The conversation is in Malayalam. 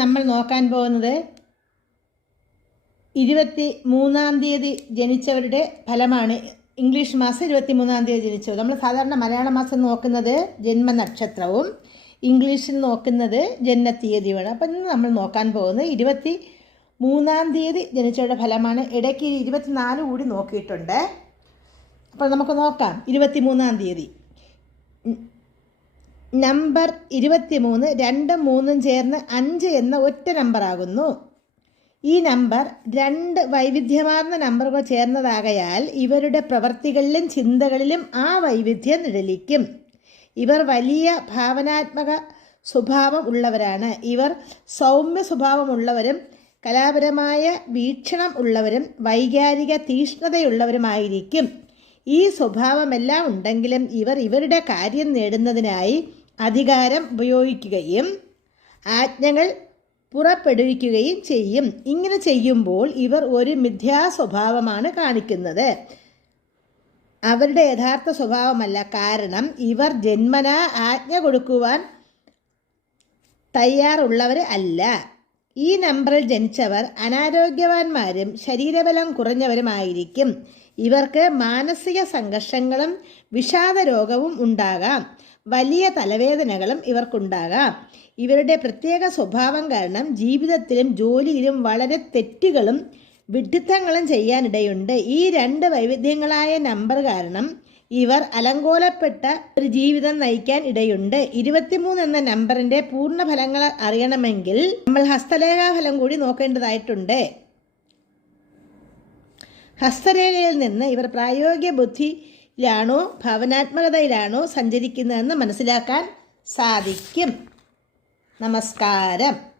നമ്മൾ നോക്കാൻ പോകുന്നത് ഇരുപത്തി മൂന്നാം തീയതി ജനിച്ചവരുടെ ഫലമാണ്. ഇംഗ്ലീഷ് മാസം ഇരുപത്തി മൂന്നാം തീയതി ജനിച്ചത് നമ്മൾ സാധാരണ മലയാള മാസം നോക്കുന്നത് ജന്മനക്ഷത്രവും ഇംഗ്ലീഷിൽ നോക്കുന്നത് ജന്മത്തീയതിയുമാണ് അപ്പം ഇന്ന് നമ്മൾ നോക്കാൻ പോകുന്നത് ഇരുപത്തി മൂന്നാം തീയതി ജനിച്ചവരുടെ ഫലമാണ്. ഇടയ്ക്ക് ഇരുപത്തിനാല് കൂടി നോക്കിയിട്ടുണ്ട്. അപ്പോൾ നമുക്ക് നോക്കാം. ഇരുപത്തി മൂന്നാം തീയതി. നമ്പർ ഇരുപത്തിമൂന്ന് രണ്ടും മൂന്നും ചേർന്ന് അഞ്ച് എന്ന ഒറ്റ നമ്പറാകുന്നു. ഈ നമ്പർ രണ്ട് വൈവിധ്യമാർന്ന നമ്പറുകൾ ചേർന്നതാകയാൽ ഇവരുടെ പ്രവർത്തികളിലും ചിന്തകളിലും ആ വൈവിധ്യം നിഴലിക്കും. ഇവർ വലിയ ഭാവനാത്മക സ്വഭാവം ഉള്ളവരാണ്. ഇവർ സൗമ്യ സ്വഭാവമുള്ളവരും കലാപരമായ വീക്ഷണം ഉള്ളവരും വൈകാരിക തീഷ്ണതയുള്ളവരുമായിരിക്കും. ഈ സ്വഭാവമെല്ലാം ഉണ്ടെങ്കിലും ഇവർ ഇവരുടെ കാര്യം നേടുന്നതിനായി അധികാരം ഉപയോഗിക്കുകയും ആജ്ഞകൾ പുറപ്പെടുവിക്കുകയും ചെയ്യും. ഇങ്ങനെ ചെയ്യുമ്പോൾ ഇവർ ഒരു മിഥ്യാ സ്വഭാവമാണ് കാണിക്കുന്നത്. അവരുടെ യഥാർത്ഥ സ്വഭാവമല്ല. കാരണം ഇവർ ജന്മനാ ആജ്ഞ കൊടുക്കുവാൻ തയ്യാറുള്ളവർ അല്ല. ഈ നമ്പറിൽ ജനിച്ചവർ അനാരോഗ്യവാന്മാരും ശരീരബലം കുറഞ്ഞവരുമായിരിക്കും. ഇവർക്ക് മാനസിക സംഘർഷങ്ങളും വിഷാദ രോഗവും ഉണ്ടാകാം. വലിയ തലവേദനകളും ഇവർക്കുണ്ടാകാം. ഇവരുടെ പ്രത്യേക സ്വഭാവം കാരണം ജീവിതത്തിലും ജോലിയിലും വളരെ തെറ്റുകളും വിഡ്ഢിത്തങ്ങളും ചെയ്യാനിടയുണ്ട്. ഈ രണ്ട് വൈവിധ്യങ്ങളായ നമ്പർ കാരണം ഇവർ അലങ്കോലപ്പെട്ട ഒരു ജീവിതം നയിക്കാൻ ഇടയുണ്ട്. ഇരുപത്തിമൂന്ന് എന്ന നമ്പറിന്റെ പൂർണ ഫലങ്ങൾ അറിയണമെങ്കിൽ നമ്മൾ ഹസ്തലേഖാഫലം കൂടി നോക്കേണ്ടതായിട്ടുണ്ട്. ഹസ്തരേഖയിൽ നിന്ന് ഇവർ പ്രായോഗിക ബുദ്ധിയിലാണോ ഭാവനാത്മകതയിലാണോ സഞ്ചരിക്കുന്നതെന്ന് മനസ്സിലാക്കാൻ സാധിക്കും. നമസ്കാരം.